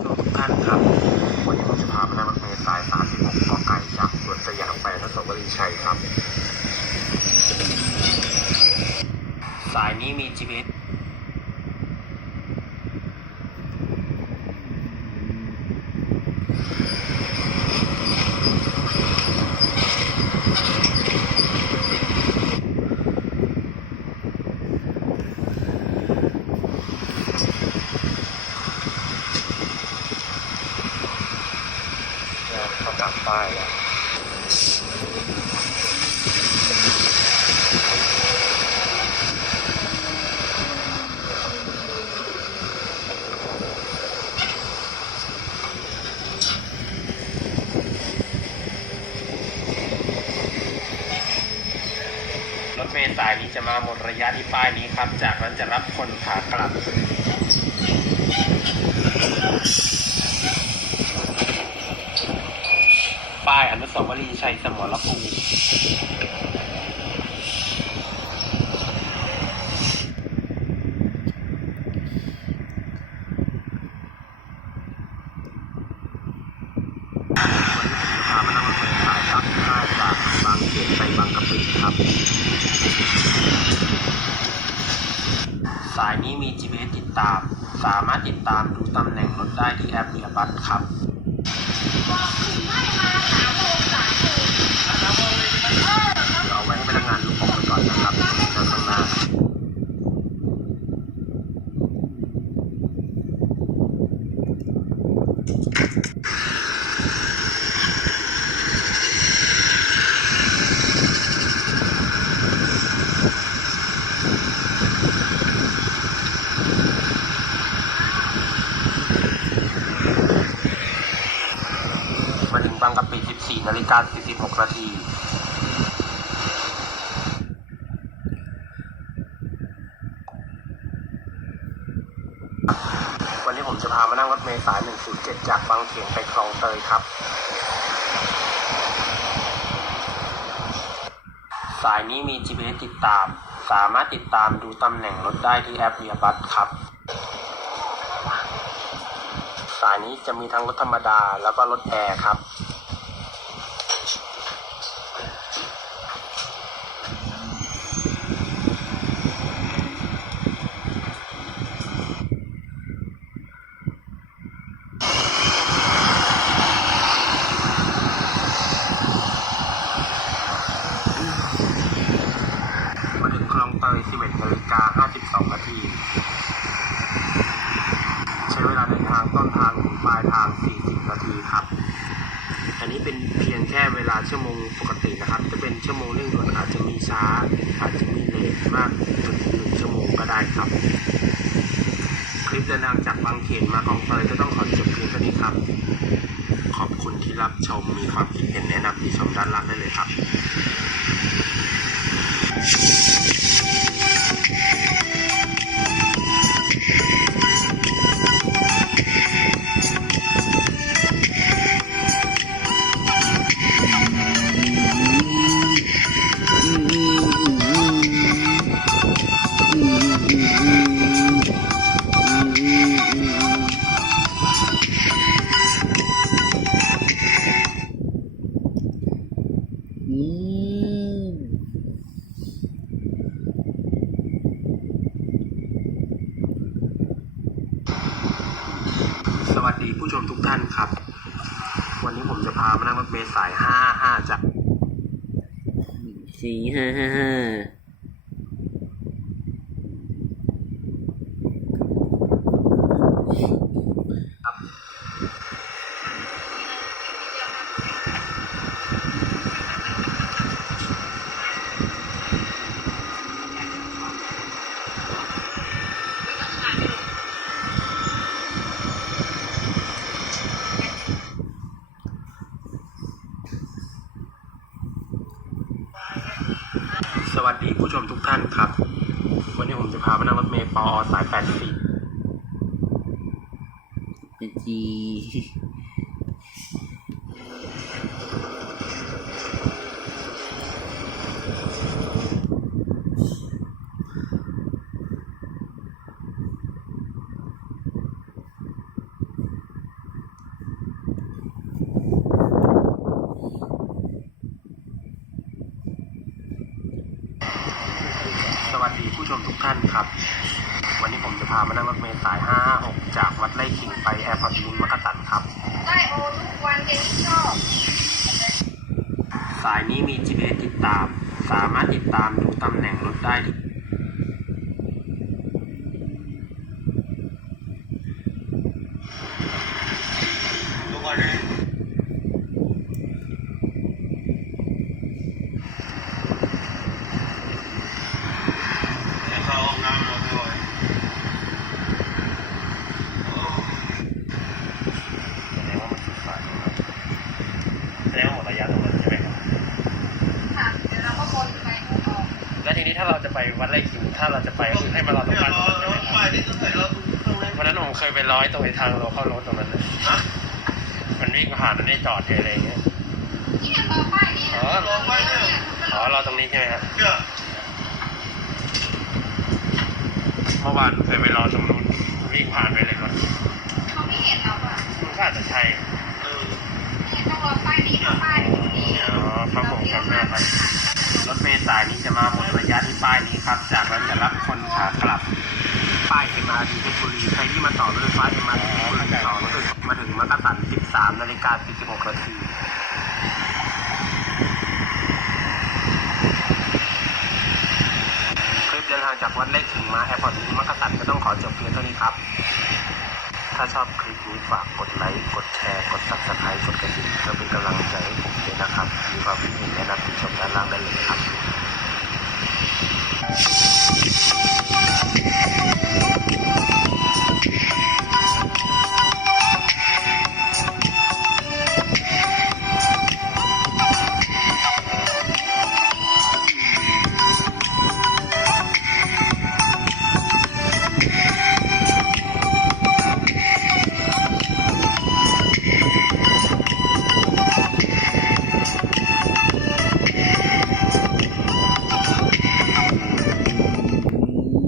ทุกท่านครับ วันนี้ผมจะพามานั่งรถเมล์สาย 36กอไก่จากสวนสยามไปอนุสาวรีย์ชัยครับ สายนี้มี GPS ลับป้ายแล้วรถเมล์สายนี้จะมาหมดระยะที่ป้ายนี้ครับ จากนั้นจะรับคนขากลับ ป้ายอนุสาวรีย์ชัยสมรภูมิรถไฟสายครับท่าจากบางเขนไปบางกะปิครับสายนี้มี GPS ติดตาม สามารถติดตามดูตำแหน่งรถได้ที่แอปเรียบัสครับเดี๋ยวเอาไว้ให้พนักงานลูกออกไปก่อนนะครับด้านข้างหน้ามาถึงบางกะปิ 14 นาฬิกา46นาทีวันนี้ผมจะพามานั่งรถเมล์สาย 107 จากบางเขนไปคลองเตยครับ สายนี้มี GPS ติดตาม สามารถติดตามดูตำแหน่งรถได้ที่แอปเรียบัสครับ สายนี้จะมีทั้งรถธรรมดาแล้วก็รถแอร์ครับ 10นาทีครับ อันนี้เป็นเพียงแค่เวลาชั่วโมงปกตินะครับ จะเป็นชั่วโมงเร่งด่วนอาจจะมีช้า อาจจะมีเลทมากถึงหนึ่งชั่วโมงก็ได้ครับ คลิปเดินทางจากบางเขนมาของเตยก็ต้องขอจบเพียงเท่านี้ครับ ขอบคุณที่รับชมมีความคิดเห็นแนะนำที่ชมด้านล่างได้เลยครับ วัสดีผู้ชมทุกท่านครับ วันนี้ผมจะพามานั่งรถเมล์สาย 55จากสี่ห้าห้าห้า สวัสดีผู้ชม ท่านครับ วันนี้ผมจะพามานั่งรถเมล์ปอสาย84เป็นจี ส ท่านครับ วันนี้ผมจะพามานั่งรถเมล์สาย 556 จากวัดไร่ขิงไปแอร์พอร์ตลิงก์มักกะสันครับ ได้โอทุกวันเกมที่ชอบ สายนี้มี GPS ติดตาม สามารถติดตามดูตำแหน่งรถได้ที่แสดงว่ามันสุดสายนะครับแสดงว่าหมด ระยะตรงนั้นใช่ไหมครับค่ะเดี๋ยวเราก็วนไปวนออกแล้วทีนี้ถ้าเราจะไปวัดไร่ขิงถ้าเราจะไปก็คือให้มารอตรงกลางถนนใช่ไหมครับวันนั้นผมเคยไปร้อยตรงไอ้ทางเราเข้ารถตรงนั้นเลยมันวิ่งผ่านมันไม่จอดเลยอะไรอย่างเงี้ยนี่รอป้ายนี้อ๋ออ๋อรอตรงนี้ใช่ไหมครับเมื่อวานเคยไปรอตรงนู้นวิ่งผ่านไปเลยรถเขาไม่เห็นเราอะมันก็อาจจะใช่เนี่ยต้ อ๋อครับผมครับแม่ครับรถเมล์สายนี้จะมาหมดระยะที่ป้ายนี้ครับ จากนั้นจะรับคนขากลับ ป้ายเอ็มอาร์ทีเพชรบุรีใครที่มาต่อรถไฟฟ้าเอ็มอาร์ทีเพชรบุรีต่อรถมาถึงมักกะสัน13นาฬิกา46นาทีคลิปเดินทางจากวัดเล็กถึงมาแอร์พอร์ตลิงก์มักกะสันก็ต้องขอจบเพียงเท่านี้ครับ ถ้าชอบคลิปนี้ฝากกดไลค์ กดแชร์ กด subscribe กดกระดิ่งเพื่อเป็นกำลังใจให้ผมด้วยนะครับ มีความคิดเห็นแนะนำติชมด้านล่างได้เลยครับ